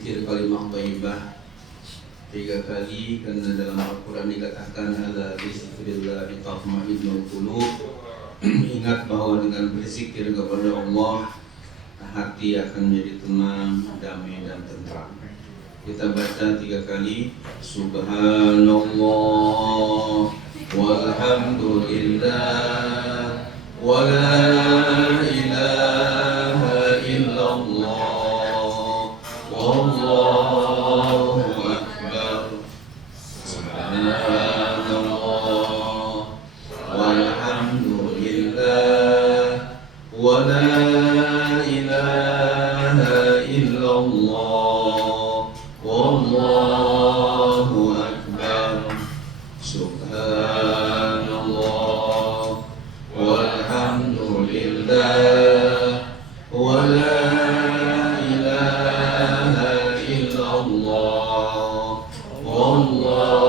berzikir kalimah thayyibah 3 kali, karena dalam Al-Quran dikatakan ala bizikrillah tatma'innul qulub. Ingat bahwa dengan berzikir kepada Allah hati akan menjadi tenang, damai dan tentram. Kita baca 3 kali. Subhanallah walhamdulillah wa la ilaha illallah wallahu akbar. Subhanallah walhamdulillah wa la ilaha illallah wallahu akbar. Subhanallah walhamdulillah wa la ilaha illallah wallahu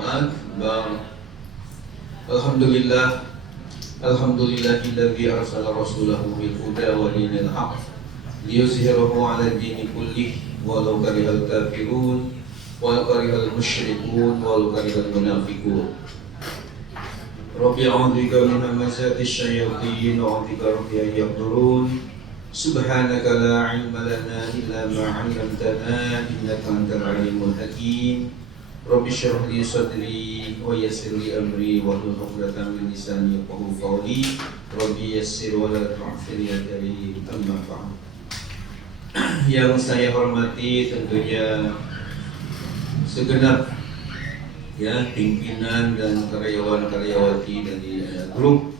akbar. Alhamdulillah, alhamdulillahilladzi arsala rasulahu bil huda wa dinil haqq liyuzhirahu 'ala ad-dini kullih walau karihal kafirun wa karihal musyrikun wa karihal munafiqun. Rabbi a'udzubika min hamazati syayatin wa a'udzubika rabbi an yahdurun. Subhanaka la 'ilma lana illa ma 'allamtana innaka antal 'alimul hakim. Rabbi shrah li sadri wa yassir li amri wa hlul 'uqdatam min lisani yafqahu qawli. Rabbi yassir wa la tu'assir ya karim. Amma ba'd. Yang saya hormati tentunya segenap pimpinan dan karyawan-karyawati dari grup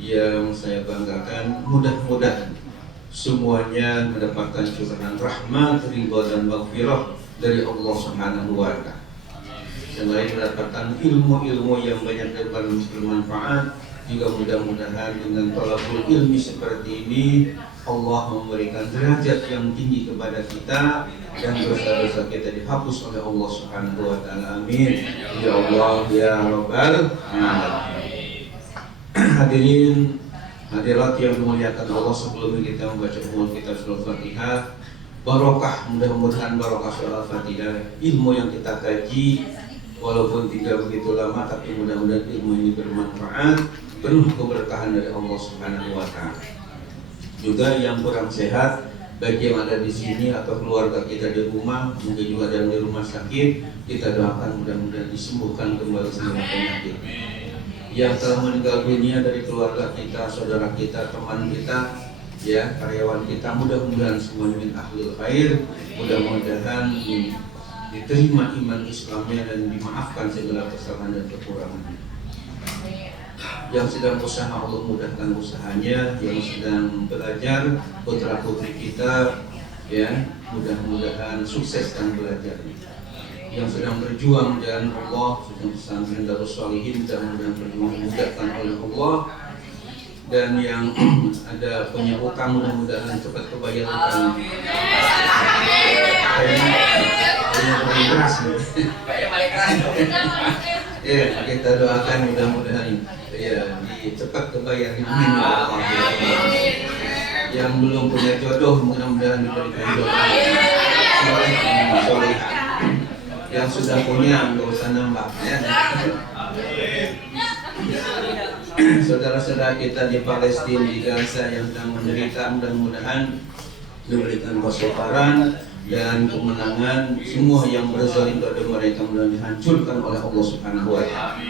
yang saya banggakan. Mudah-mudahan semuanya mendapatkan curahan rahmat, ridha dan maghfirah dari Allah Subhanahu wa taala. Selain mendapatkan ilmu-ilmu yang banyak dan bermanfaat, juga mudah-mudahan dengan thalabul ilmi seperti ini Allah memberikan derajat yang tinggi kepada kita dan dosa-dosa kita dihapus oleh Allah Subhanahu wa taala. Amin. Ya Allah ya Rabbal alamin. Hadirin hadirat yang dimuliakan Allah, sebelum kita membaca umul kitab surah Fatihah, barokah, mudah-mudahan barokah surah Fatihah, ilmu yang kita kaji walaupun tidak begitu lama, tapi mudah-mudahan ilmu ini bermanfaat, penuh keberkahan dari Allah Subhanahu wa taala. Juga yang kurang sehat, baik yang ada di sini atau keluarga kita di rumah, mungkin juga ada di rumah sakit, kita doakan mudah-mudahan disembuhkan kembali segala penyakit. Yang telah meninggal dunia dari keluarga kita, saudara kita, teman kita, karyawan kita, mudah-mudahan semuanya min ahlul khair, mudah-mudahan diterima iman Islamnya dan dimaafkan segala kesalahan dan kekurangan. Yang sedang usaha Allah mudahkan usahanya, yang sedang belajar putra putri kita mudah-mudahan sukses dan belajarnya. Yang sedang berjuang dan Allah sedang pesantren Darus Shalihin dan berjuang dimudahkan oleh Allah. Dan yang ada punya utang mudah-mudahan cepat kebayar utang. Kita doakan mudah-mudahan cepat kebayar. Amin ya Allah. Yang belum punya jodoh mudah-mudahan diberikan jodoh. Soleh. Yang sudah punya nggak usah nambah Saudara-saudara kita di Palestina, di Gaza yang sedang menderita, mudah-mudahan diberikan kesabaran dan kemenangan. Semua yang berzalim pada mereka mudah-mudahan dihancurkan oleh Allah Subhanahu wa taala.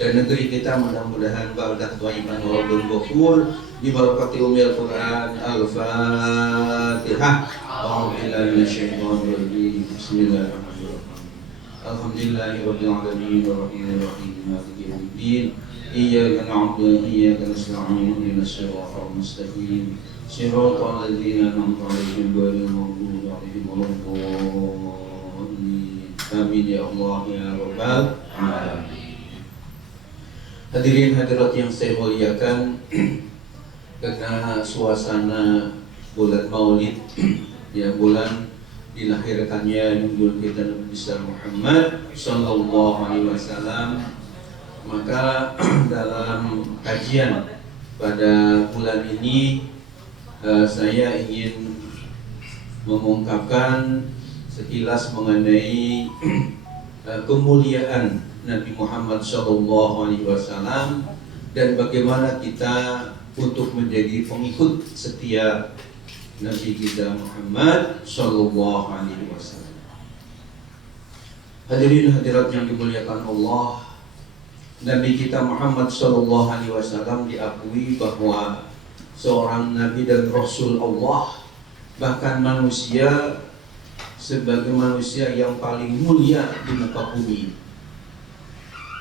Dan negeri kita mudah-mudahan baldah thayyiban wa rabbul ghafur bi barakati umil Quran. Al-Fatihah. A'udzubillahi minasyaitonir rajim. Bismillahirrahmanirrahim. Alhamdulillahirabbil alamin arrahmanir rahim maliki yaumiddin. Iyyaka na'budu wa iyyaka nasta'in ihdinas siratal mustaqim. Shiratal ladzina an'amta 'alaihim ghairil maghdubi 'alaihim waladdallin. Amin ya Allah ya Rabbal alamin. Hadirin hadirat yang saya muliakan, karena suasana bulan Maulid, bulan dilahirkannya junjungan kita Nabi besar Muhammad sallallahu alaihi wasallam, maka dalam kajian pada bulan ini saya ingin mengungkapkan sekilas mengenai kemuliaan Nabi Muhammad SAW dan bagaimana kita untuk menjadi pengikut setia Nabi kita Muhammad SAW. Hadirin hadirat yang dimuliakan Allah, Nabi kita Muhammad SAW diakui bahwa seorang Nabi dan Rasul Allah, bahkan manusia sebagai manusia yang paling mulia di muka bumi.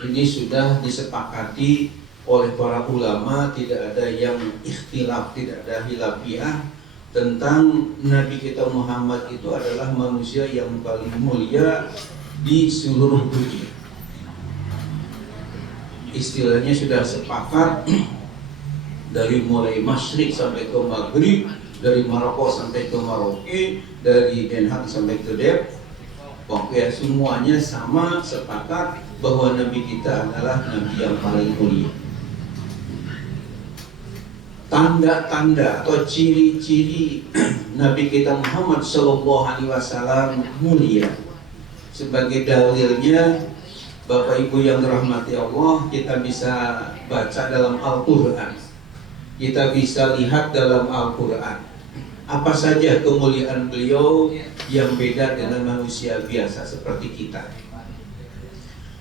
Ini sudah disepakati oleh para ulama, tidak ada yang ikhtilaf, tidak ada hilafiah tentang Nabi kita Muhammad itu adalah manusia yang paling mulia di seluruh dunia. Istilahnya sudah sepakat dari mulai Masyrik sampai ke Maghrib, dari Maroko sampai ke Maroke, dari Den Haag sampai ke Depok, ya semuanya sama sepakat bahwa Nabi kita adalah Nabi yang paling mulia. Tanda-tanda atau ciri-ciri Nabi kita Muhammad SAW mulia. Sebagai dalilnya, Bapak Ibu yang dirahmati Allah, kita bisa baca dalam Al-Quran, kita bisa lihat dalam Al-Quran apa saja kemuliaan beliau yang beda dengan manusia biasa seperti kita.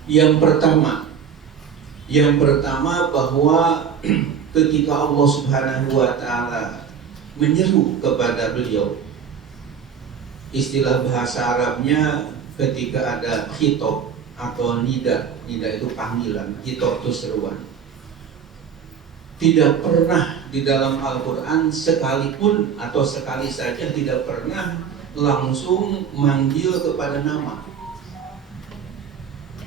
Yang pertama bahwa ketika Allah Subhanahu wa Ta'ala menyeru kepada beliau, istilah bahasa Arabnya ketika ada khitab atau nida itu panggilan, khitab itu seruan. Tidak pernah di dalam Al-Quran sekalipun atau sekali saja tidak pernah langsung manggil kepada nama.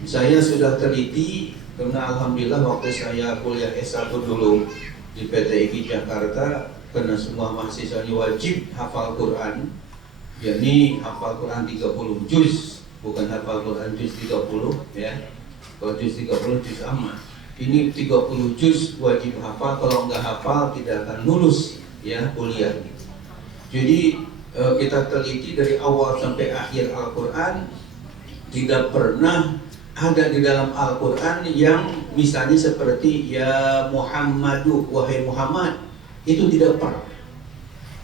Saya sudah teliti karena alhamdulillah waktu saya kuliah S1 dulu di PTIK Jakarta, karena semua mahasiswanya wajib hafal Quran, yakni hafal Quran 30 juz, bukan hafal Quran juz 30 ya. Kalau juz 30 juz amat. Ini 30 juz wajib hafal, kalau nggak hafal tidak akan lulus ya kuliah. Jadi kita teliti dari awal sampai akhir Al-Quran, tidak pernah ada di dalam Al-Quran yang misalnya seperti ya Muhammadu, wahai Muhammad, itu tidak pernah.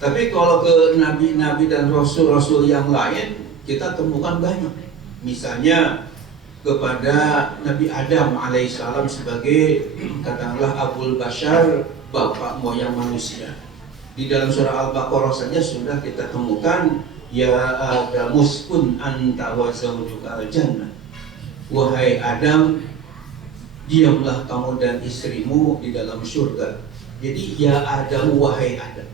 Tapi kalau ke nabi-nabi dan rasul-rasul yang lain kita temukan banyak. Misalnya kepada Nabi Adam alaihissalam sebagai katakanlah Abul Bashar, bapak moyang manusia. Di dalam surah Al-Baqarah saja sudah kita temukan ya Adam uskun anta wa zawjuka al-jannah. Wahai Adam, diamlah kamu dan istrimu di dalam surga. Jadi ya Adam, wahai Adam.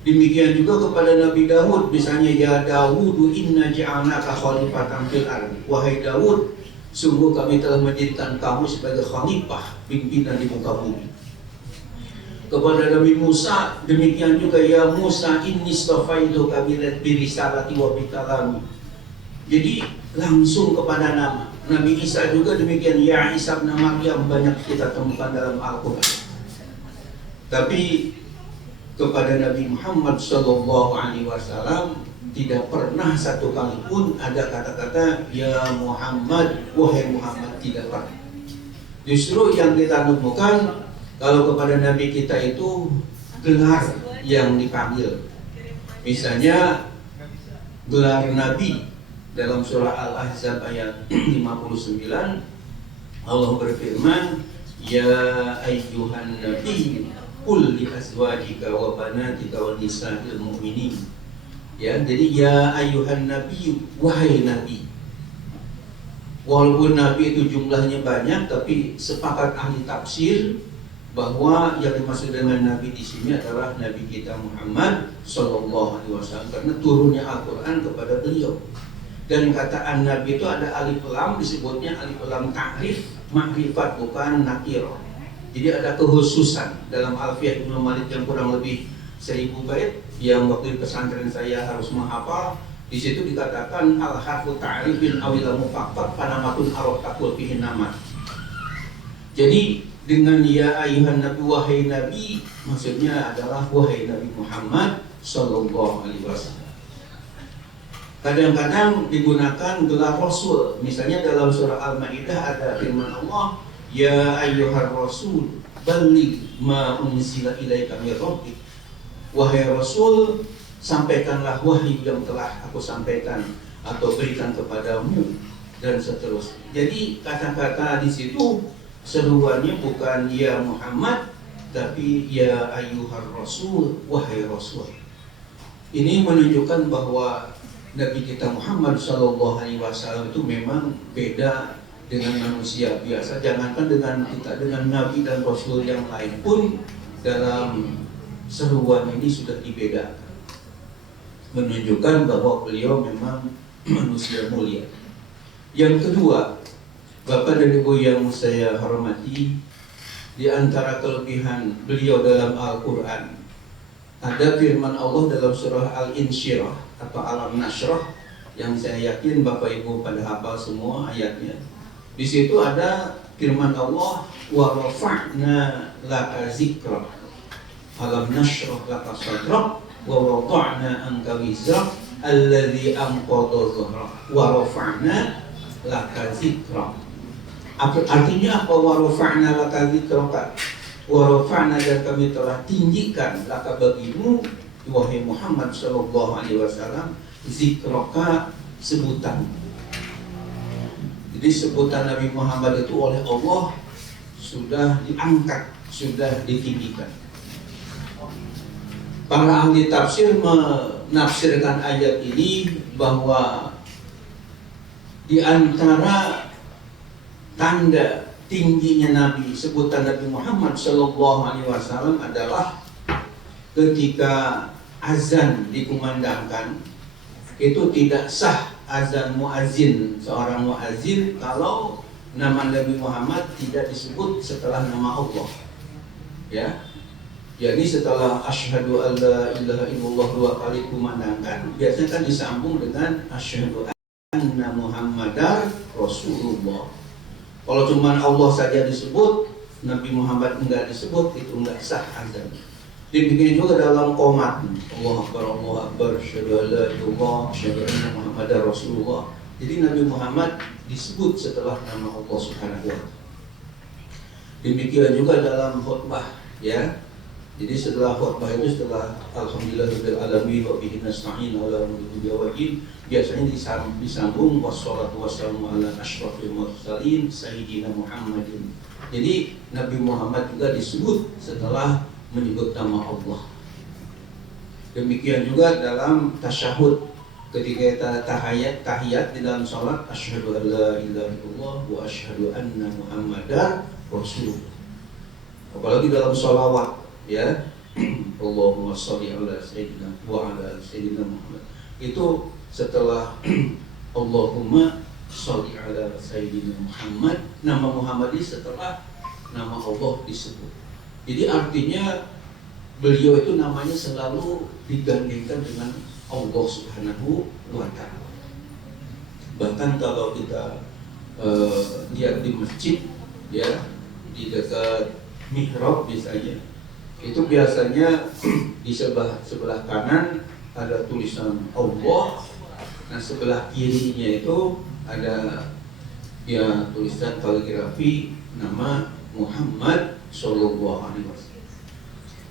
Demikian juga kepada Nabi Daud, misalnya ya Dawud inna ja'alnaka khalifatan fil ardi. Wahai Daud, sungguh kami telah menjadikan kamu sebagai khalifah, pimpinan di muka bumi. Kepada Nabi Musa, demikian juga ya Musa inni stafaituka birisalati wa bikalami. Jadi langsung kepada nama. Nabi Isa juga demikian, ya Isa bin Maryam, banyak kita temukan dalam Al-Quran. Tapi kepada Nabi Muhammad SAW tidak pernah satu kali pun ada kata-kata ya Muhammad, wahai Muhammad, tidak pernah. Justru yang kita temukan kalau kepada Nabi kita itu gelar yang dipanggil. Misalnya gelar Nabi dalam surah Al-Ahzab ayat 59, Allah berfirman, ya ayyuhan nabi qul li azwajika wa banatika wa nisa'il mu'minin. Ya, jadi ya ayyuhan nabi, wahai nabi. Walaupun nabi itu jumlahnya banyak, tapi sepakat ahli tafsir bahwa yang dimaksud dengan nabi di sini adalah Nabi kita Muhammad SAW, karena turunnya Al-Quran kepada beliau. Dan kata an-nabi itu ada alif lam, disebutnya alif lam ta'rif, makrifat, bukan nakirah. Jadi ada kekhususan dalam Alfiyah Ibnu Malik yang kurang lebih 1000 bait yang waktu di pesantren saya harus menghafal. Di situ dikatakan al-harfu ta'rifin awil mufaqqat panamatun arafakul fihi namat. Jadi dengan ya ayuhan nabi, wahai nabi, maksudnya adalah wahai Nabi Muhammad sallallahu alaihi wasallam. Kadang-kadang digunakan gelar Rasul. Misalnya dalam surah Al-Maidah ada firman Allah, Ya ayyuhar Rasul, balligh ma unzila ilaika min rabbik. Wahai Rasul, sampaikanlah wahyu yang telah aku sampaikan atau berikan kepadamu, dan seterusnya. Jadi kata-kata di situ seruannya bukan ya Muhammad, tapi ya ayyuhar Rasul, wahai Rasul. Ini menunjukkan bahwa Nabi kita Muhammad SAW itu memang beda dengan manusia biasa. Jangankan dengan kita, dengan Nabi dan Rasul yang lain pun dalam seruan ini sudah dibedakan, menunjukkan bahwa beliau memang manusia mulia. Yang kedua, Bapak dan Ibu yang saya hormati, di antara kelebihan beliau dalam Al-Quran, ada firman Allah dalam surah Al-Insyirah atau Alam Nashrah, yang saya yakin Bapak Ibu pada hafal semua ayatnya. Di situ ada firman Allah, wa rafa'na laka zikrak, alam nashrah laka sadrak, wa wada'na anka wizrak alladzi anqadha dhahrak, wa rafa'na laka zikrak. Artinya apa wa rafa'na laka zikrak? Wa rafa'na, dan kami telah tinggikan laka bagimu wahai Muhammad sallallahu alaihi wasallam zikraka, sebutan. Jadi sebutan Nabi Muhammad itu oleh Allah sudah diangkat, sudah ditinggikan. Para ahli tafsir menafsirkan ayat ini bahwa di antara tanda tingginya Nabi, sebutan Nabi Muhammad SAW adalah ketika azan dikumandangkan, itu tidak sah azan muazin, seorang muazin, kalau nama Nabi Muhammad tidak disebut setelah nama Allah. Ya, jadi setelah asyhadu alla ilaha illallah dua kali kumandangkan, biasanya kan disambung dengan asyhadu anna Muhammadar Rasulullah. Kalau cuma Allah saja disebut, Nabi Muhammad enggak disebut, itu enggak sah azan. Demikian juga dalam qomat, Allahu Akbar, asyhadu alla ilaha illallah, asyhadu anna Muhammadar Rasulullah. Jadi Nabi Muhammad disebut setelah nama Allah Subhanahu wa ta'ala. Demikian juga dalam khutbah, ya. Jadi setelah khutbah itu, setelah alhamdulillahirabbil alamin wa bihi nasta'in ala umuri wajib, biasanya disambung wassalatu wassalamu ala asyrafil mursalin sayyidina Muhammadin. Jadi Nabi Muhammad juga disebut setelah menyebut nama Allah. Demikian juga dalam tasyahud, ketika kita tahiyat di dalam salat, asyhadu alla ilaha illallah wa asyhadu anna Muhammadar Rasul. Apalagi dalam sholawat, ya, Allahumma sholli ala sayyidina wa ala sayyidina Muhammad. Itu setelah Allahumma sholli ala sayyidina Muhammad, nama Muhammad ini setelah nama Allah disebut. Jadi artinya beliau itu namanya selalu digandengkan dengan Allah Subhanahu wa ta'ala. Bahkan kalau kita lihat di masjid, ya, di dekat mihrab misalnya, itu biasanya di sebelah kanan ada tulisan Allah, nah sebelah kirinya itu ada ya tulisan kaligrafi nama Muhammad Sallallahu Alaihi Wasallam.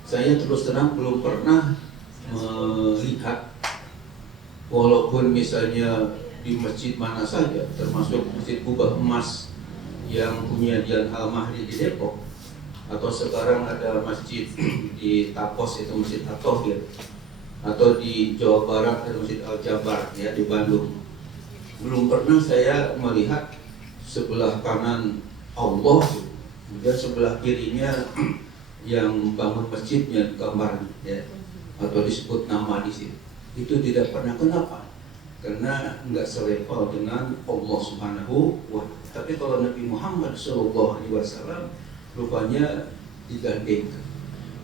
Saya terus terang belum pernah melihat, walaupun misalnya di masjid mana saja, termasuk Masjid Kubah Emas yang punya Dian Al-Mahdi di Depok, atau sekarang ada masjid di Tapos, itu Masjid At-Tahir, atau di Jawa Barat ada Masjid Al-Jabar, ya, di Bandung. Belum pernah saya melihat sebelah kanan Allah, kemudian sebelah kirinya yang bangun masjidnya gambarnya, ya, atau disebut nama di sini. Itu tidak pernah. Kenapa? Karena enggak selevel dengan Allah Subhanahu wa ta'ala. Tapi kalau Nabi Muhammad SAW rupanya digandengkan.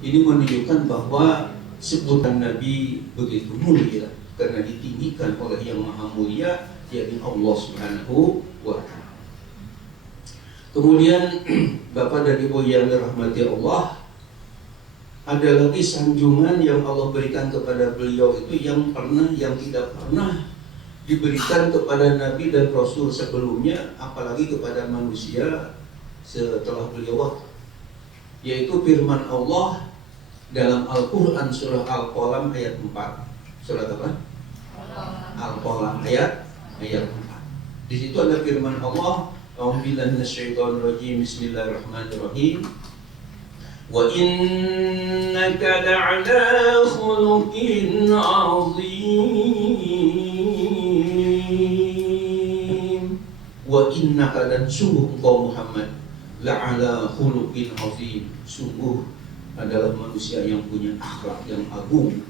Ini menunjukkan bahwa sebutan Nabi begitu mulia karena ditinggikan oleh yang maha mulia, yakni Allah Subhanahu wa ta'ala. Kemudian Bapak dan Ibu yang dirahmati Allah, ada lagi sanjungan yang Allah berikan kepada beliau itu yang tidak pernah diberikan kepada Nabi dan Rasul sebelumnya, apalagi kepada manusia setelah beliau wafat, yaitu firman Allah dalam Al-Quran surah Al-Qalam ayat 4. Surah apa? Al-Qalam ayat 4. Di situ ada firman Allah, A'udzubillahi minasyaitonir rajim, bismillahirrahmanirrahim. Wa innaka la'ala khuluqin 'azim. Wa innaka, dan sungguh engkau Muhammad, la'ala khuluqin 'azim, sungguh adalah manusia yang punya akhlak yang agung.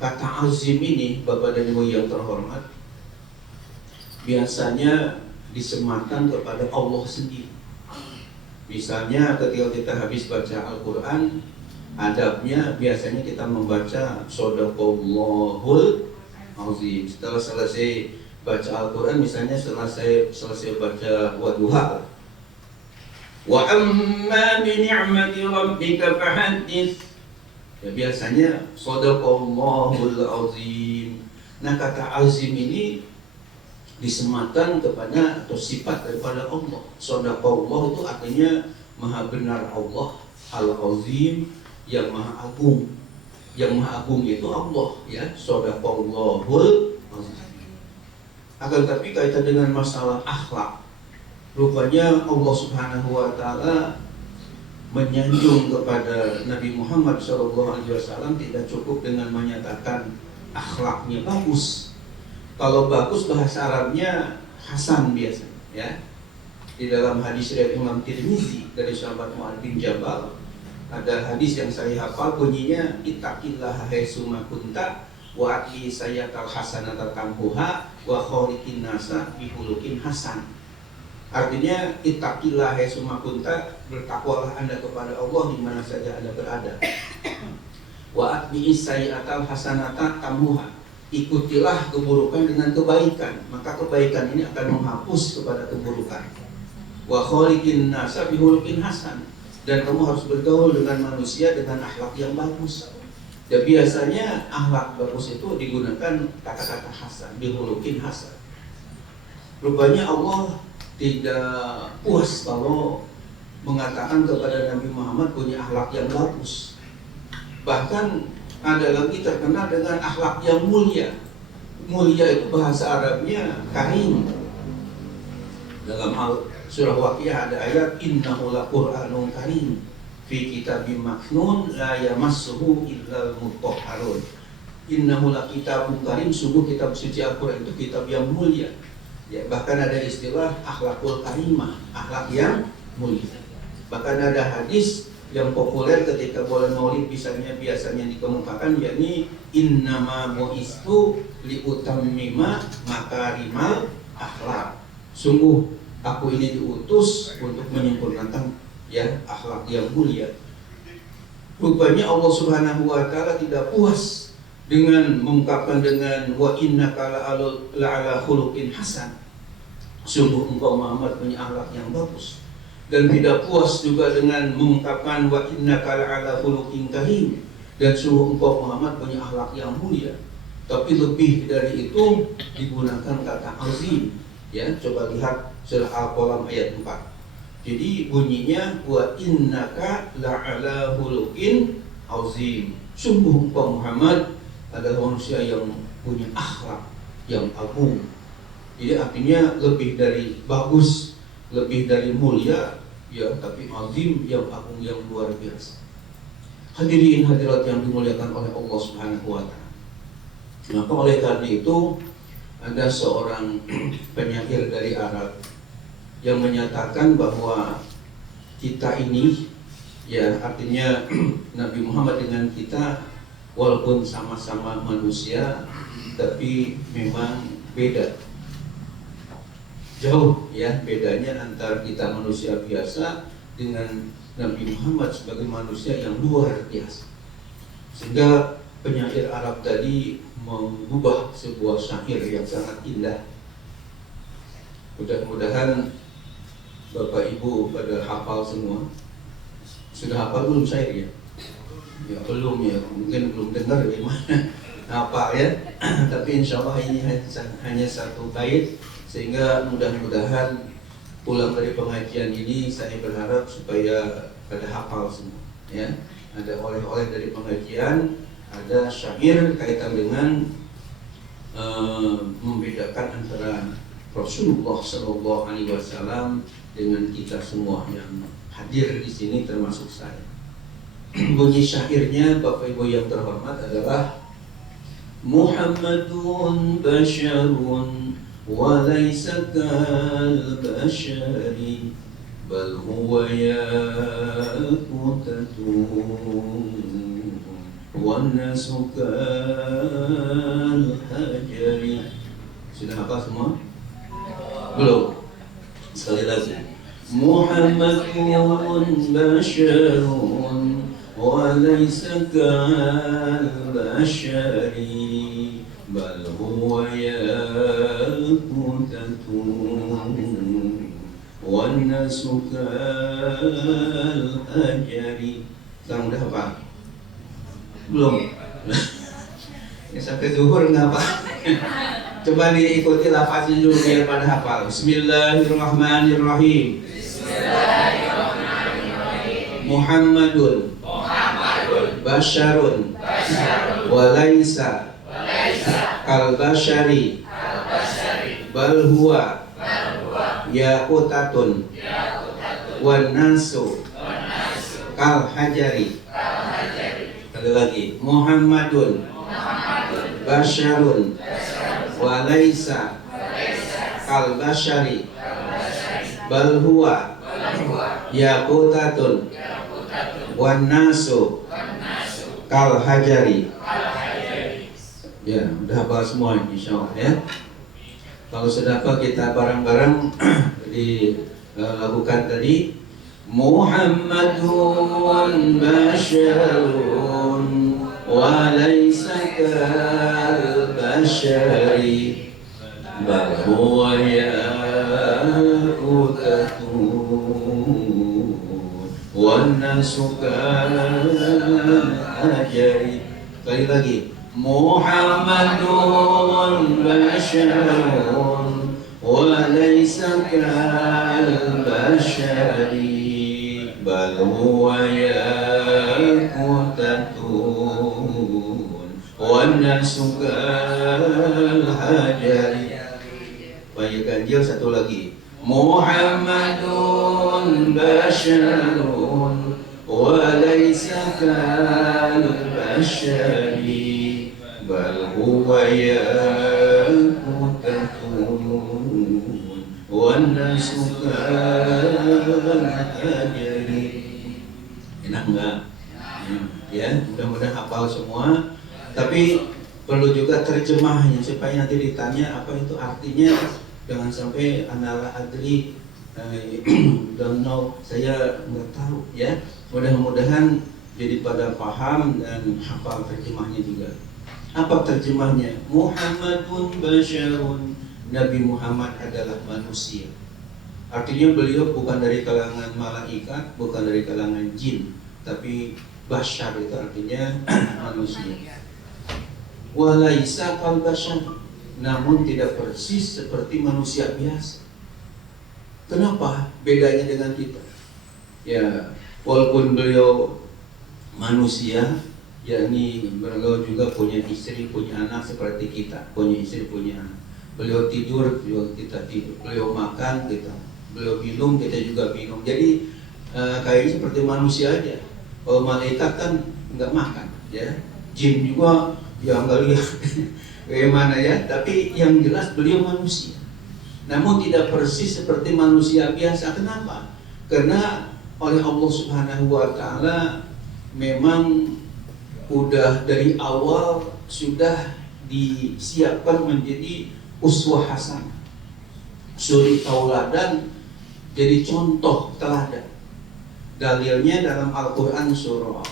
Kata azim ini, Bapak dan Ibu yang terhormat, biasanya disematkan kepada Allah sendiri. Misalnya ketika kita habis baca Al-Quran, adabnya biasanya kita membaca Shadaqallahul Azim. Setelah selesai baca Al-Quran, misalnya selesai baca Wadduha, wa amma bi ni'mati rabbika fahaddits, ya biasanya Shadaqallahul Azim. Nah, kata azim ini disematkan kepada atau sifat daripada Allah. Shadaqallah itu artinya maha benar Allah, Al-Azim yang maha agung. Yang maha agung itu Allah, ya, Shadaqallahul Azim. Akan tapi kaitan dengan masalah akhlak, rupanya Allah Subhanahu wa taala menyanjung kepada Nabi Muhammad SAW tidak cukup dengan menyatakan akhlaknya bagus. Kalau bagus bahasa Arabnya hasan biasanya, ya. Di dalam hadis riwayat Imam Tirmizi dari sahabat Mu'adz bin Jabal, ada hadis yang saya hafal bunyinya, ittaqillaha haitsu ma kunta wa ati sayyatal hasanata tamhuha wa khaliqin nasa bi khuluqin hasan. Artinya ittaqillah haitsu ma kunta, bertakwalah Anda kepada Allah di mana saja Anda berada. Wa atbi'is sayyi'atal hasanata tamhuha, ikutilah keburukan dengan kebaikan, maka kebaikan ini akan menghapus kepada keburukan. Wa khaliqin nasa bi khuluqin hasan, dan kamu harus bergaul dengan manusia dengan akhlak yang bagus. Dan biasanya akhlak bagus itu digunakan kata-kata hasan, bi khuluqin hasan. Rupanya Allah tidak puas kalau mengatakan kepada Nabi Muhammad punya akhlak yang bagus. Bahkan ada lagi terkenal dengan akhlak yang mulia. Mulia itu bahasa Arabnya karim. Dalam surah Waqiah ada ayat, innahu laqur'anun karim fi kitabim maknun la yamassuhu illal mutahharun. Innahu lakitabun karim, sungguh kitab suci Al-Quran itu kitab yang mulia. Ya, bahkan ada istilah akhlakul karimah, akhlak yang mulia. Bahkan ada hadis yang populer ketika bulan Maulid biasanya dikemukakan, yakni innama bu'istu liutammima makarimal akhlak. Sungguh aku ini diutus untuk menyempurnakan, ya, akhlak yang mulia. Rupanya Allah Subhanahu wa taala tidak puas dengan mengungkapkan dengan wa innaka la'ala khuluqin hasan, sungguh engkau Muhammad punya akhlak yang bagus. Dan tidak puas juga dengan mengungkapkan wa innaka la'ala khuluqin karim, dan sungguh engkau Muhammad punya akhlak yang mulia. Tapi lebih dari itu digunakan kata azim, ya. Coba lihat surah Al-Qalam ayat 4. Jadi bunyinya wa innaka la'ala khuluqin azim, sungguh engkau Muhammad adalah manusia yang punya akhlak yang agung. Jadi artinya lebih dari bagus, lebih dari mulia, ya, tapi azim yang agung, yang luar biasa. Hadirin hadirat yang dimuliakan oleh Allah Subhanahu wa taala. Maka oleh karena itu ada seorang penyair dari Arab yang menyatakan bahwa kita ini, ya, artinya Nabi Muhammad dengan kita walaupun sama-sama manusia, tapi memang beda. Jauh, ya, bedanya antara kita manusia biasa dengan Nabi Muhammad sebagai manusia yang luar biasa. Sehingga penyair Arab tadi mengubah sebuah syair yang sangat indah. Mudah-mudahan Bapak Ibu pada hafal semua. Sudah hafal belum syair, ya? Ya belum, ya, mungkin belum dengar dari mana. hafal ya. Tapi insya Allah ini hanya satu bait, sehingga mudah-mudahan pulang dari pengajian ini saya berharap supaya pada hafal semua ya. Ada oleh-oleh dari pengajian, ada syair kaitan dengan membedakan antara Rasulullah Shallallahu Alaihi Wasallam dengan kita semua yang hadir di sini termasuk saya. Bunyi syairnya Bapak Ibu yang terhormat adalah Muhammadun basyarun wa laysa kal basyari bal huwa yaqutatun wan nasu kal hajari. Sudah hafal semua? Belum? Sekali lagi. Muhammadun basyarun wa laysa kal bashari bal huwa yaqutatun wan nasu kal hajari. Sekarang udah apa? Belum? Ya, sampai zuhur nggak apa? Coba diikuti lafaznya dulu biar pada hafal. Bismillahirrahmanirrahim. Muhammadun basyarun wa laisa kal basyari bal huwa yaqutatun wan nasu kal hajari. Sekali lagi. Muhammadun basyarun wa laisa kal basyari bal huwa yaqutatun wan nasu kal hajari. Ya, udah hafal semua insyaallah ya. Kalau sudah hafal kita bareng-bareng dilakukan tadi. Muhammadun basyarun wa laysa kal basyari bal huwa yaqutatun wan nasu kal hajari. Sekali lagi. Muhammadun basyarun wa laysa kal basyari bal huwa yaqutatun wan nasu kal hajari. Banyak ganjil. Satu lagi. Muhammadun basyarun wa laysa kal basyari bal huwa yaqutatun wan nasu kal hajari. Enak enggak? Ya, mudah-mudahan hafal semua. Tapi perlu juga terjemahnya supaya nanti ditanya apa itu artinya. Jangan sampai anala adri don't know, saya nggak tahu ya. Mudah-mudahan jadi pada paham dan hafal terjemahnya juga. Apa terjemahnya? Muhammadun basyarun, Nabi Muhammad adalah manusia. Artinya beliau bukan dari kalangan malaikat, bukan dari kalangan jin, tapi basyar itu artinya manusia. Wa laisa kal basyar, namun tidak persis seperti manusia biasa. Kenapa bedanya dengan kita? Ya, walaupun beliau manusia, yakni beliau juga punya istri, punya anak seperti kita, punya istri, punya anak. Beliau tidur, juga kita tidur. Beliau makan, kita. Beliau minum, kita juga minum. Jadi kayaknya seperti manusia aja. Kalau malaikat kan nggak makan, ya. Jin juga ya nggak lihat bagaimana ya. Tapi yang jelas beliau manusia. Namun tidak persis seperti manusia biasa. Kenapa? Karena oleh Allah Subhanahu wa Ta'ala memang udah dari awal sudah disiapkan menjadi uswah hasanah, suri tauladan, jadi contoh teladan. Dalilnya dalam Al-Quran surah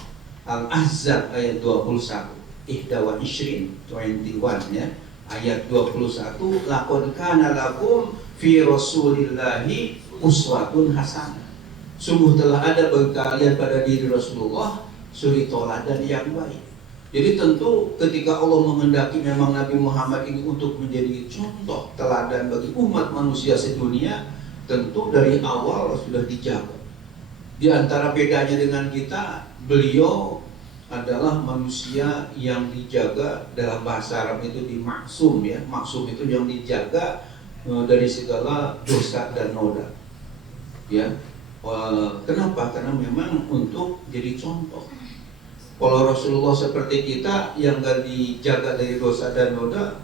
Al-Ahzab ayat 21, Ihdawa Ishrin 21 ya. Ayat 21, laqad kana lakum fi rasulillahi uswatun hasanah. Sungguh telah ada bagi kalian pada diri Rasulullah suri tauladan yang baik. Jadi tentu ketika Allah menghendaki memang Nabi Muhammad ini untuk menjadi contoh teladan bagi umat manusia sedunia, tentu dari awal sudah dijaga. Di antara bedanya dengan kita, beliau adalah manusia yang dijaga, dalam bahasa Arab itu dimaksum ya. Maksum itu yang dijaga dari segala dosa dan noda. Ya. Kenapa? Karena memang untuk jadi contoh. Kalau Rasulullah seperti kita yang gak dijaga dari dosa dan noda,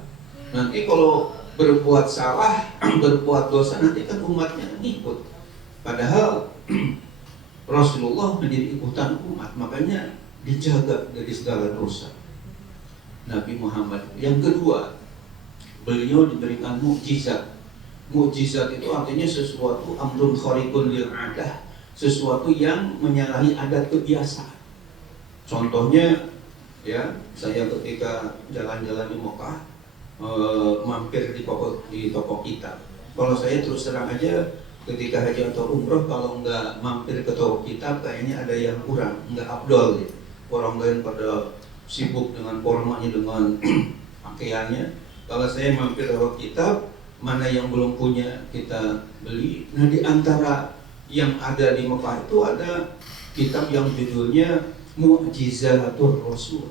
nanti kalau berbuat salah, berbuat dosa, nanti kan umatnya ngikut. Padahal Rasulullah menjadi ikutan umat, makanya dijaga dari segala dosa. Nabi Muhammad. Yang kedua, beliau diberikan mukjizat. Mukjizat itu artinya sesuatu amrun khariqun lil adah, sesuatu yang menyalahi adat kebiasaan. Contohnya ya, saya ketika jalan-jalan di Mekah, mampir di toko kitab. Kalau saya terus terang aja, ketika haji atau umroh, kalau nggak mampir ke toko kitab, kayaknya ada yang kurang, nggak afdol gitu. Orang lain pada sibuk dengan formalnya, dengan pakaiannya. Kalau saya mampir ke toko kitab, mana yang belum punya kita beli. Nah, di antara yang ada di Mekah itu ada kitab yang judulnya Mu'jizatul Rasul.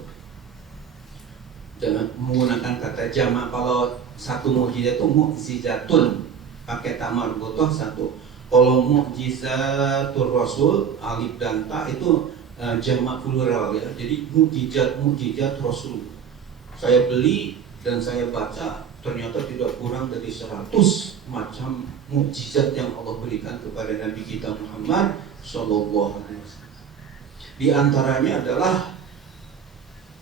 Jangan menggunakan kata jamak. Kalau satu mukjizat itu mu'jizatun, pakai tamar butuh satu. Kalau Mu'jizatul Rasul, alif dan ta itu jamak plural ya. Jadi mukjizat Rasul. Saya beli dan saya baca, ternyata tidak kurang dari 100 macam mukjizat yang Allah berikan kepada Nabi kita Muhammad Sallallahu Alaihi Wasallam. Di antaranya adalah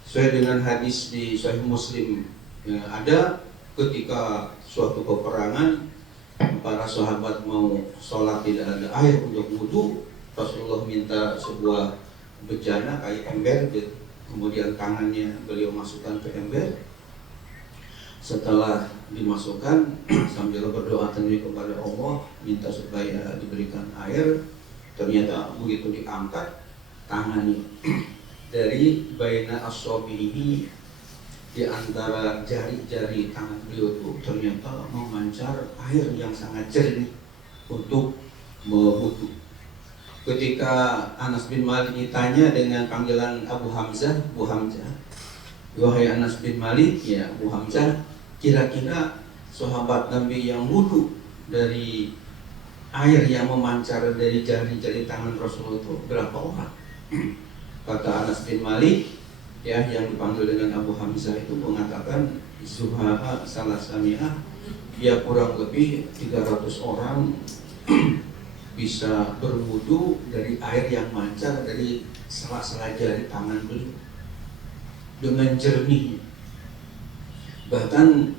sesuai dengan hadis di Sahih Muslim ya, ada ketika suatu peperangan, para sahabat mau sholat tidak ada air untuk wudhu. Rasulullah minta sebuah bejana kayak ember, kemudian tangannya beliau masukkan ke ember. Setelah dimasukkan sambil berdoa kepada Allah, minta supaya diberikan air. Ternyata begitu diangkat tangannya dari baina as-sabihi, di antara jari-jari tangan beliau itu ternyata memancar air yang sangat jernih untuk berwudu. Ketika Anas bin Malik ditanya dengan panggilan Abu Hamzah, wahai Anas bin Malik, ya Abu Hamzah, kira-kira sahabat Nabi yang wudu dari air yang memancar dari jari-jari tangan Rasulullah itu berapa orang? Kata Anas bin Malik ya, yang dipanggil dengan Abu Hamzah itu mengatakan Zuhaha salah sami'ah, ya kurang lebih 300 orang bisa berwudu dari air yang mancar dari sela-sela jari tangan beliau dengan jernihnya. Bahkan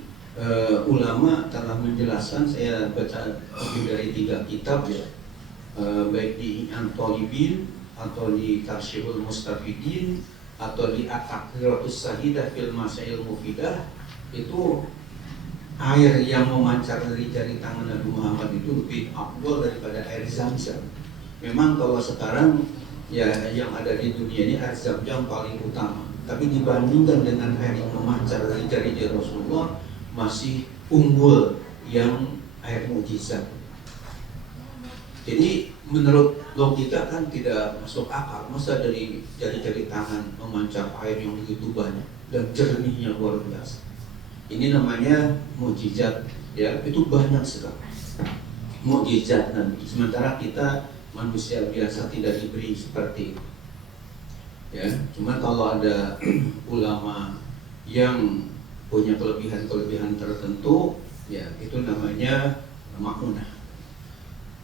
ulama telah menjelaskan, saya baca lebih dari 3 kitab ya, baik di Antolibin atau di Tarsyihul Mustafidin atau di At-Taqriratus Sahidah fil Masail Mufidah, itu air yang memancar dari jari tangan Nabi Muhammad itu lebih afdal daripada air Zam-Zam. Memang kalau sekarang ya yang ada di dunia ini air Zam-Zam paling utama, tapi dibandingkan dengan air yang memancar dari jari-jari Rasulullah, masih unggul yang air mukjizat. Jadi menurut logika kan tidak masuk akal, masa dari jari-jari tangan memancar air yang begitu banyak dan jernihnya luar biasa. Ini namanya mukjizat ya, itu banyak sekali mukjizat Nabi. Sementara kita manusia biasa tidak diberi seperti itu. Ya, cuma kalau ada ulama yang punya kelebihan tertentu, ya itu namanya maunah.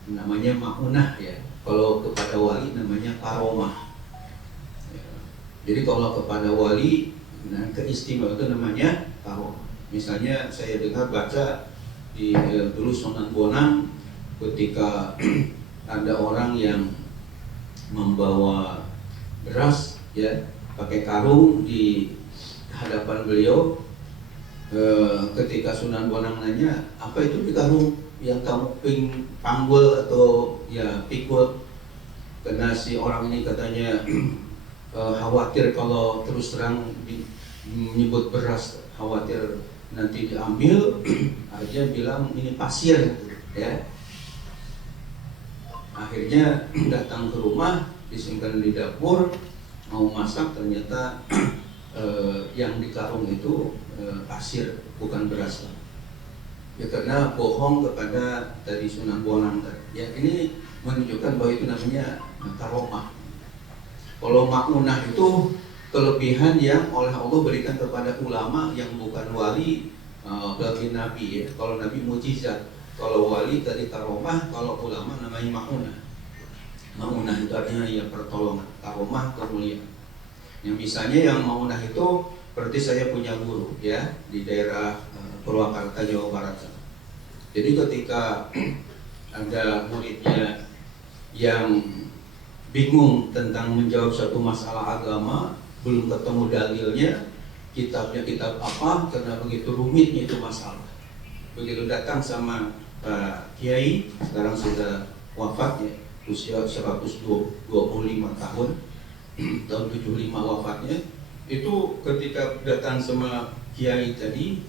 Namanya maunah ya. Kalau kepada wali namanya karomah. Ya. Jadi kalau kepada wali, nah keistimewaan itu namanya karomah. Misalnya saya dengar baca di dulu Sunan Bonang, ketika ada orang yang membawa beras ya pakai karung di hadapan beliau, ketika Sunan Bonang nanya, apa itu di karung yang kamu panggul atau ya pikul? Karena si orang ini katanya khawatir kalau terus terang menyebut beras, khawatir nanti diambil, aja bilang ini pasir, ya. Akhirnya datang ke rumah, disimpan di dapur, mau masak, ternyata yang di karung itu pasir, bukan beras. Ya karena bohong kepada tadi Sunan Bonang. Ya ini menunjukkan bahwa itu namanya karomah. Kalau maunah itu kelebihan yang oleh Allah berikan kepada ulama yang bukan wali, bagi nabi, ya. Kalau nabi mujizat, kalau wali tadi karomah, kalau ulama namanya maunah. Maunah itu artinya ya pertolongan, karomah kemuliaan. Yang misalnya yang maunah itu berarti saya punya guru, ya, di daerah Purwakarta, Jawa Barat. Jadi ketika ada muridnya yang bingung tentang menjawab suatu masalah agama, belum ketemu dalilnya, kitabnya kitab apa, karena begitu rumitnya itu masalah. Begitu datang sama Pak Kiai, sekarang sudah wafat, ya, usia 125 tahun, tahun 75 wafatnya. Itu ketika datang sama Kiai tadi,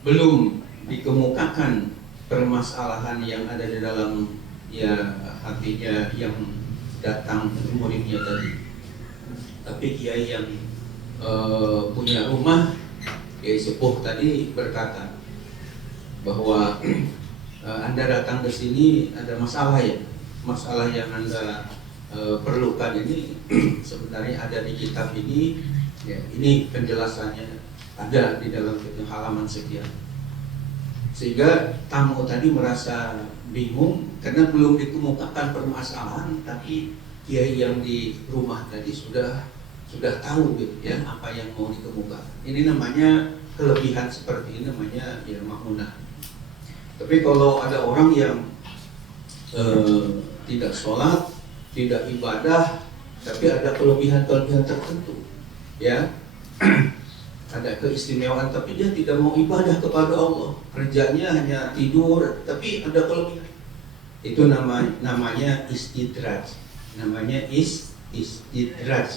belum dikemukakan permasalahan yang ada di dalam ya hatinya yang datang muridnya tadi. Tapi Kiai yang punya rumah, Kiai Sepuh tadi berkata bahwa Anda datang ke sini ada masalah, ya. Masalah yang Anda perlukan ini sebenarnya ada di kitab ini, ya, ini penjelasannya ada di dalam halaman sekian. Sehingga tamu tadi merasa bingung karena belum dikemukakan permasalahan, tapi kiai yang di rumah tadi sudah tahu, gitu, ya, apa yang mau dikemukakan. Ini namanya kelebihan seperti ini, namanya ya maunah. Tapi kalau ada orang yang tidak sholat, tidak ibadah, tapi ada kelebihan-kelebihan tertentu, ya, ada keistimewaan, tapi dia tidak mau ibadah kepada Allah, kerjanya hanya tidur, tapi ada kelebihan. Itu namanya istidraj, namanya istidraj,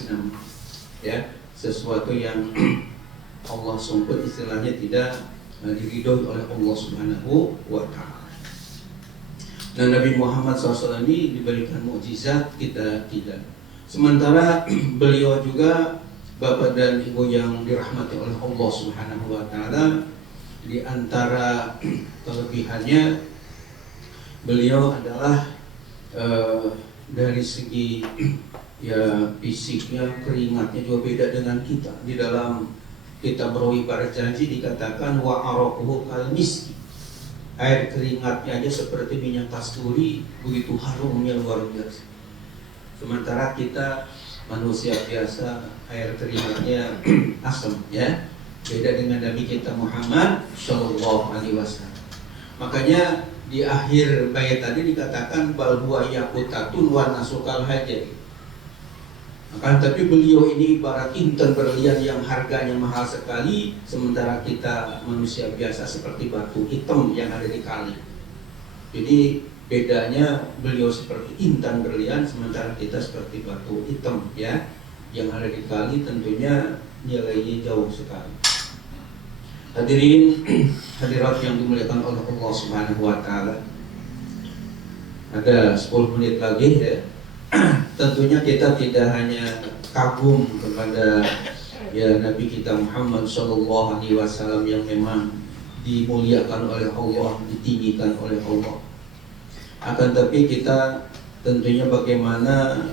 ya, sesuatu yang Allah sumput, istilahnya tidak diridhoi oleh Allah Subhanahu wa Ta'ala. Dan Nabi Muhammad SAW ini diberikan mukjizat, kita tidak. Sementara beliau juga Bapak dan Ibu yang dirahmati oleh Allah Subhanahu wa Ta'ala, di antara kelebihannya beliau adalah dari segi ya fisiknya, keringatnya juga beda dengan kita. Di dalam kitab Rawi Barjanji dikatakan wa araquhu kal miski. Air keringatnya aja seperti minyak kasturi, begitu harumnya luar biasa. Sementara kita manusia biasa air keringatnya asam, ya. Beda dengan Nabi kita Muhammad Shallallahu Alaihi Wasallam. Makanya di akhir bait tadi dikatakan bal huwa yaqutatun wa nasukal hajat. Akan tapi beliau ini ibarat intan berlian yang harganya mahal sekali, sementara kita manusia biasa seperti batu hitam yang ada di kali. Jadi bedanya beliau seperti intan berlian, sementara kita seperti batu hitam, ya, yang ada di kali, tentunya nilainya jauh sekali. Hadirin hadirat yang dimuliakan oleh Allah Subhanahu wa Ta'ala, ada 10 menit lagi, ya. Tentunya kita tidak hanya kagum kepada ya Nabi kita Muhammad Shallallahu Alaihi Wasallam yang memang dimuliakan oleh Allah, ditinggikan oleh Allah. Akan tapi kita tentunya bagaimana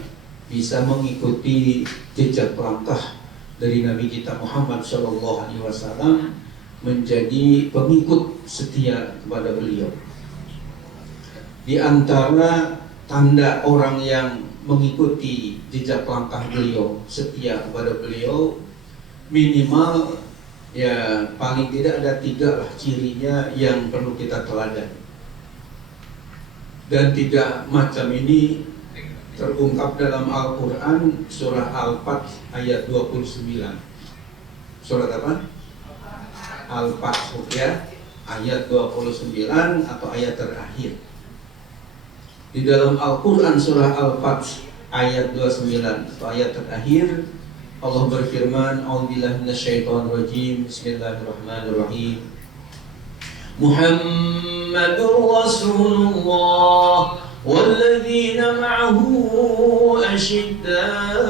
bisa mengikuti jejak langkah dari Nabi kita Muhammad Shallallahu Alaihi Wasallam, menjadi pengikut setia kepada beliau. Di antara tanda orang yang mengikuti jejak langkah beliau, setia kepada beliau, minimal ya paling tidak ada 3 lah cirinya yang perlu kita teladan. Dan 3 macam ini terungkap dalam Al-Quran, surah Al-Fath ayat 29. Surat apa? Al-Fath, ya, ayat 29 atau ayat terakhir. Di dalam Al-Quran surah Al-Fath ayat 29 atau ayat terakhir. Allah berfirman, A'udzubillahi minasyaitonirrajim. Bismillahirrahmanirrahim. Muhammadur Rasulullah walladzina ma'ahu asyidda'u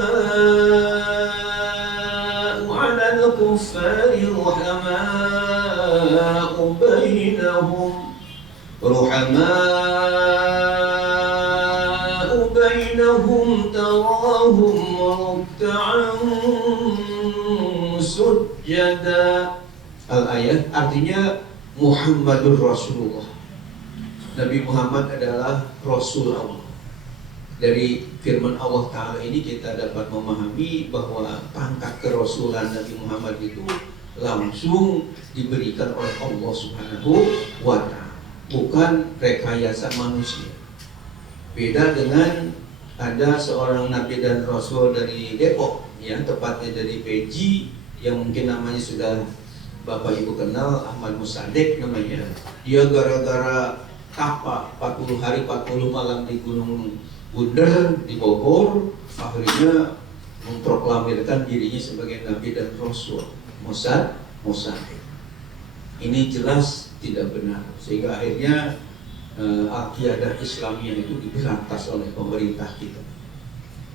'alal kuffari ruhama'u bainahum tarahum ruk'an sujada. Al-ayat artinya Muhammadur Rasulullah. Nabi Muhammad adalah Rasul Allah. Dari firman Allah Ta'ala ini kita dapat memahami bahwa pangkat kerasulan Nabi Muhammad itu langsung diberikan oleh Allah Subhanahu wa Ta'ala, bukan rekayasa manusia. Beda dengan ada seorang Nabi dan Rasul dari Depok, ya, tepatnya dari PJ, yang mungkin namanya sudah Bapak Ibu kenal, Ahmad Musadek namanya. Dia gara-gara tapa 40 hari 40 malam di Gunung Bunder di Bogor, akhirnya memproklamirkan dirinya sebagai Nabi dan Rasul. Musadek. Ini jelas tidak benar, sehingga akhirnya akidah Islamiyah itu diberantas oleh pemerintah kita.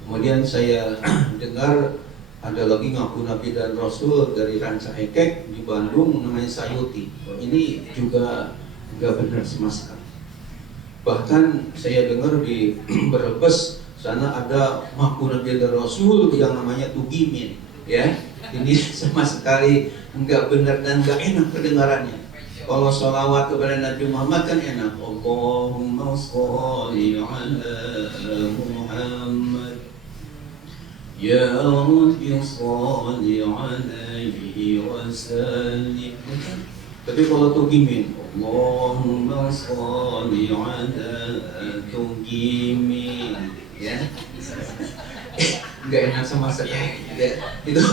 Kemudian saya dengar ada lagi ngaku Nabi dan Rasul dari Ranca Ekek di Bandung namanya Sayuti. Ini juga nggak benar sama sekali. Bahkan saya dengar di Brebes sana ada ngaku Nabi dan Rasul yang namanya Tugimin, ya. Ini sama sekali nggak benar dan nggak enak kedengarannya. Kalau sholawat kepada Nabi Muhammad kan enak. Allahumma sholli ala Muhammad ya Rabbi sholli alaihi wasallim. Tapi kalau Tugimin, Allahumma sholli ala Tugimin, ya, nggak enak sama sekali. Itu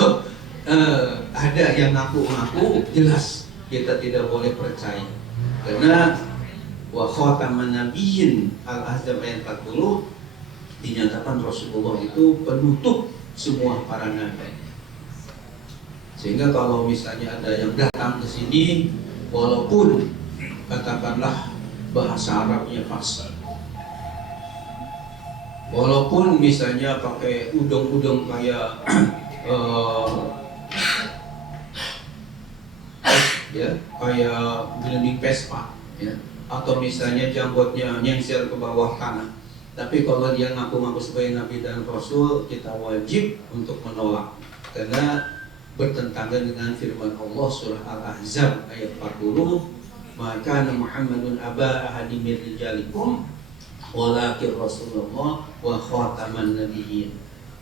ada yang ngaku-ngaku, jelas kita tidak boleh percaya. Karena wa khataman nabiyyin Al-Ahzab ayat 40 dinyatakan Rasulullah itu penutup semua para nabi. Sehingga kalau misalnya ada yang datang ke sini, walaupun katakanlah bahasa Arabnya fasih, walaupun misalnya pakai udeng-udeng kayak ya, kayak gelembing Vespa, ya, atau misalnya janggutnya nyengser ke bawah tanah, tapi kalau dia ngaku-ngaku sebagai Nabi dan Rasul, kita wajib untuk menolak, karena bertentangan dengan firman Allah surah Al-Ahzab ayat 40, maka Muhammadun aba ahadi min rijalikum walakin Rasulullah wa khataman nabiyyin.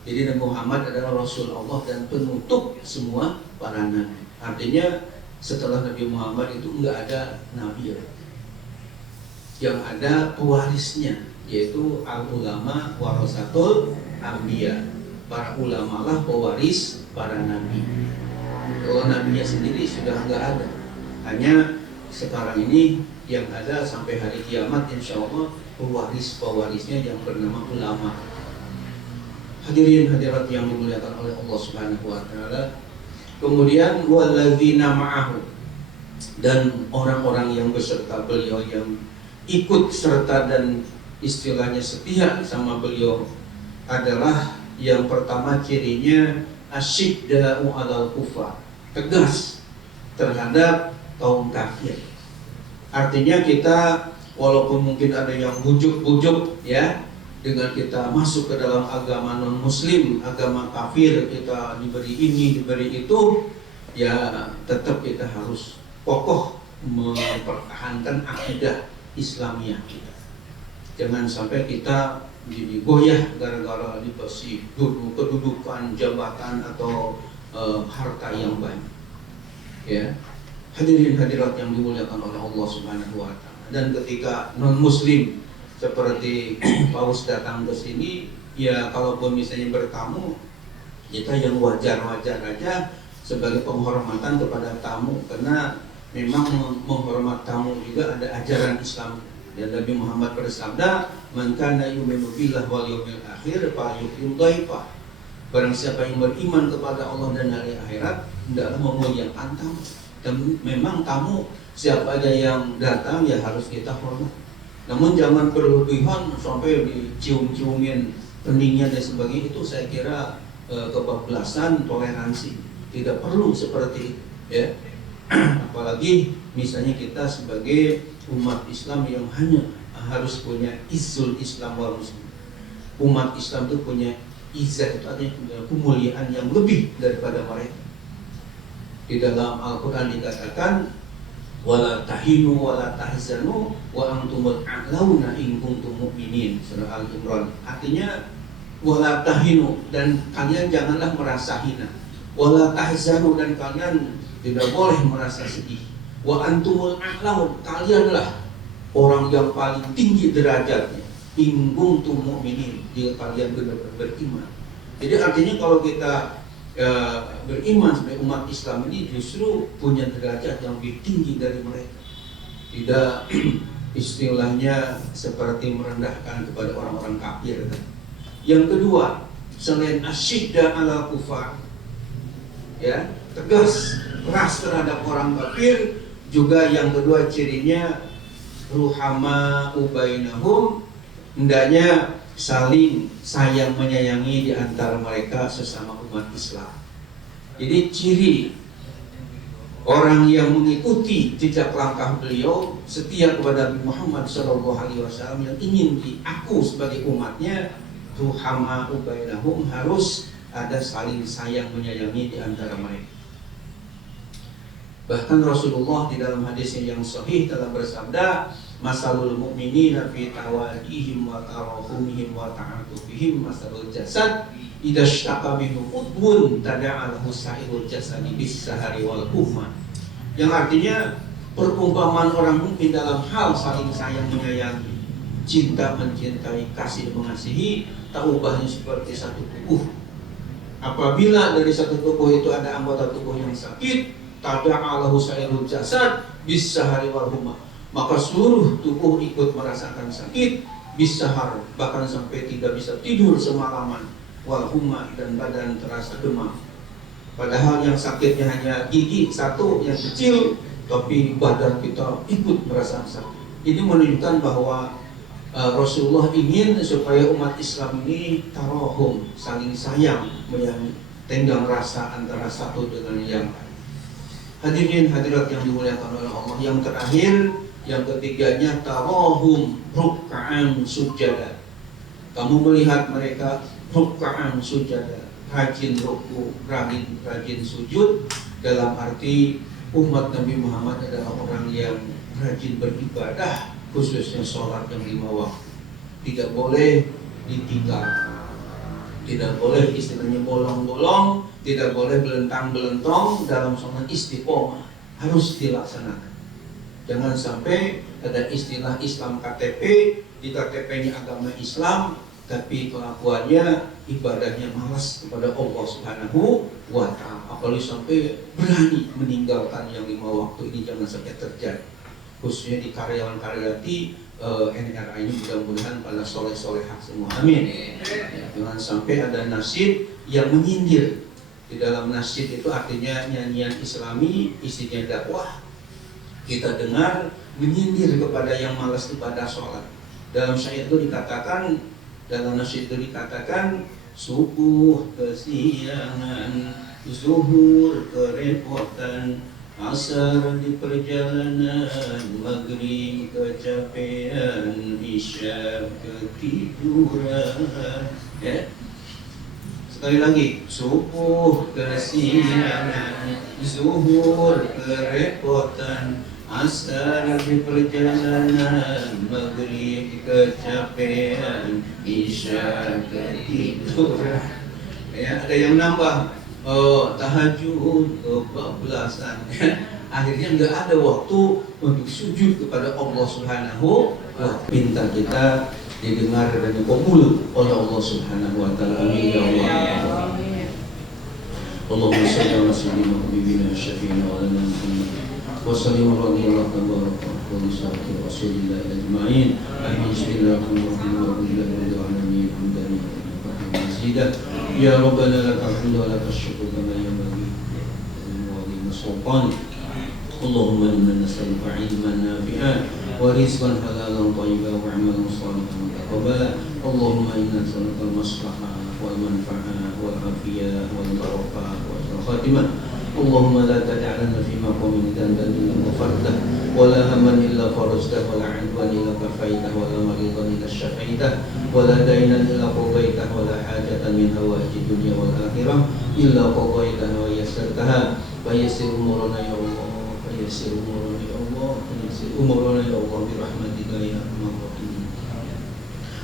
Jadi Nabi Muhammad adalah Rasul Allah dan penutup semua para nabi. Artinya setelah Nabi Muhammad itu enggak ada nabi, yang ada pewarisnya, yaitu al-ulama warasatul anbiya. Para ulama lah pewaris para nabi. Kalau nabinya sendiri sudah enggak ada. Hanya sekarang ini yang ada sampai hari kiamat insya Allah pewarisnya yang bernama ulama. Hadirin hadirat yang dimuliakan oleh Allah Subhanahu wa Ta'ala. Kemudian walladzina ma'ahu, dan orang-orang yang beserta beliau, yang ikut serta dan istilahnya setia sama beliau adalah yang pertama cirinya asyidda'u 'alal kufar, tegas terhadap kaum kafir. Artinya kita walaupun mungkin ada yang bujuk-bujuk, ya, dengan kita masuk ke dalam agama non-muslim, agama kafir, kita diberi ini, diberi itu, ya tetap kita harus kokoh mempertahankan akidah Islamiyah kita. Jangan sampai kita jadi goyah gara-gara dikasih kedudukan, jabatan atau harta yang banyak. Ya, hadirin hadirat yang dimuliakan oleh Allah Subhanahu wa Ta'ala. Dan ketika non-muslim seperti Paus datang ke sini, ya kalaupun misalnya bertamu, kita yang wajar-wajar aja sebagai penghormatan kepada tamu, karena memang menghormat tamu juga ada ajaran Islam Dan Nabi Muhammad bersabda, "Man kana yu'minu billahi wal yawmil akhir falyukrim dhaifah." Barang siapa yang beriman kepada Allah dan hari akhirat, hendaklah memuliakan tamu. Dan memang tamu siapa aja yang datang ya harus kita hormat. Namun jangan berlebihan sampai dicium-ciumin keningnya dan sebagainya. Itu saya kira kebablasan toleransi. Tidak perlu seperti itu, ya. Apalagi misalnya kita sebagai umat Islam yang hanya harus punya izzul Islam wal muslim. Umat Islam itu punya izzah, itu artinya punya kemuliaan yang lebih daripada mereka. Di dalam Al-Quran dikatakan, wala tahinu wala tahzanu wa antumul a'launa in kuntum mu'minin, surah Al-Imran. Artinya wala tahinu, dan kalian janganlah merasa hina. Wala tahzanu, dan kalian tidak boleh merasa sedih. Wa antumul a'laun, kalianlah orang yang paling tinggi derajatnya. In kuntum mu'minin, jika kalian benar-benar beriman. Jadi artinya kalau kita beriman sebagai umat Islam ini justru punya derajat yang lebih tinggi dari mereka. Tidak istilahnya seperti merendahkan kepada orang-orang kafir. Yang kedua, selain asyidda ala kufar, ya, tegas, keras terhadap orang kafir, juga yang kedua cirinya ruhama ubainahum, hendaknya saling sayang menyayangi di antara mereka sesama umat Islam. Jadi ciri orang yang mengikuti jejak langkah beliau, setia kepada Nabi Muhammad SAW, yang ingin diaku sebagai umatnya, ruhama ubainahum, harus ada saling sayang menyayangi di antara mereka. Bahkan Rasulullah di dalam hadisnya yang sahih telah bersabda, masalul mu'minina fi tawadihim wa tarahumihim wa ta'atufihim masalul jasad idza syaka minhu udwun tada'a lahu sa'irul jasadi bis sahari wal humma. Yang artinya perumpamaan orang mukmin dalam hal saling sayang menyayangi, cinta mencintai, kasih mengasihi, tak ubahnya seperti satu tubuh. Apabila dari satu tubuh itu ada anggota tubuh yang sakit, tada'a lahu sa'irul jasad bis sahari wal humma, maka seluruh tubuh ikut merasakan sakit, bisahar, bahkan sampai tidak bisa tidur semalaman, wal humma, dan badan terasa demam. Padahal yang sakitnya hanya gigi satu yang kecil, tapi badan kita ikut merasakan sakit. Ini menunjukkan bahwa Rasulullah ingin supaya umat Islam ini tarahum, saling sayang, menyayangi, tenggang rasa antara satu dengan yang lain. Hadirin hadirat yang dimuliakan oleh Allah, yang terakhir, yang ketiganya tarahum ruk'an sujada. Kamu melihat mereka ruk'an sujada, rajin ruku, rajin sujud, dalam arti umat Nabi Muhammad adalah orang yang rajin beribadah, khususnya sholat yang 5 waktu. Tidak boleh ditinggal, tidak boleh istilahnya bolong-bolong, tidak boleh belentang-belentong dalam sholat istiqomah, harus dilaksanakan. Jangan sampai ada istilah Islam KTP, di KTP-nya agama Islam, tapi kelakuannya ibadahnya malas kepada Allah Subhanahu wa Ta'ala. Apalagi sampai berani meninggalkan yang 5 waktu ini, jangan sampai terjadi. Khususnya di karyawan-karyawati NRA ini, mudah-mudahan pada soleh-solehah semua. Amin. Jangan sampai ada nasyid yang menyindir. Di dalam nasyid itu artinya nyanyian Islami, isinya dakwah. Kita dengar menyindir kepada yang malas ibadah sholat. Dalam syair itu dikatakan, dalam nasyid itu dikatakan, subuh kesiangan, zuhur kerepotan, asar di perjalanan, maghrib kecapean, isya ketiduran. Ya. Sekali lagi, subuh kesiangan, zuhur kerepotan, asar di perjalanan, maghrib kecapean, isya ketiduran. Ya, ada yang nambah, tahajud kebablasan. Akhirnya nggak ada waktu untuk sujud kepada Allah Subhanahu wa Ta'ala. Minta kita didengar dan dikabul oleh Allah Subhanahu wa Ta'ala. Amin ya Allah. Allahumma shalli ala sayyidina Muhammadin syafi'ina wa lana Muhammad Wassalamu warahmatullahi wabarakatuh. Wassalamu Rasulillah ajma'in. Amin. Bismillahirrahmanirrahim. Alhamdulillah. Ya Rabbana lakal hamdu wa lakal syukru kama yanbaghi wa li sultanik. Allahumma inna nas'aluka 'ilman nafi'an wa rizqan halalan thayyiban wa 'amalan shalihan mutaqabbala. Allahumma inna nas'aluka al-maslahah wal manfa'ah wal afiyah wal barakah wal khatimah. Allahumma la tad'alna fi maqamin dhanban illa ghafartah wa la hamman illa farajtah wa la 'adwan illa kafaitah wa la maridan illa syafaitah wa la daynan illa qadaitah wa la hajatan min hawaiji dunya wal akhirah illa qadaitaha wa yassartaha wa yassir umurana ya Allah. Yassir umurana ya Allah, yassir umurana ya Allah bi rahmatika ya arhamar rahimin.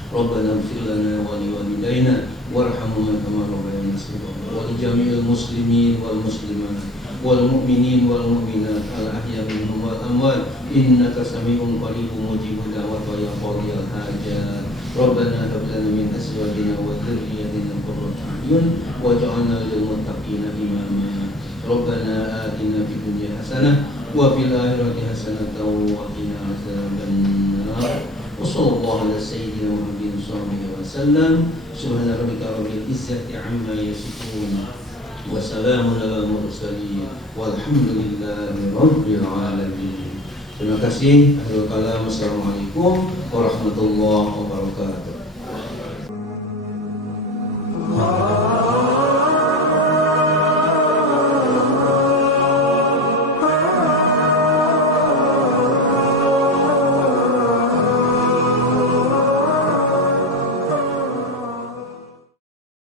Rabbana ighfir lana wa li walidayna warhamhuma kama rabbayana shaghira wa li jami'il muslimin wal muslimat wal mu'minin wal mu'minat al ahya minhum wal amwat innaka sami'un qaribun mujibud da'wat wa ya qadiyal hajat. Rabbana hab lana min azwajina wa dhurriyyatina qurrata a'yun waj'alna lil muttaqina imama. Rabbana atina fid dunya hasanah wa fil akhirati hasanatan wa qina adzaban nar. Wa sallallahu ala sayyidina Muhammadin sallallahu alaihi wasallam. Subhana rabbika rabbil izzati amma yasifun wa salamun alal mursalin walhamdulillahi rabbil alamin. Terima kasih. Akhirul kalam. Assalamualaikum warahmatullahi wabarakatuh.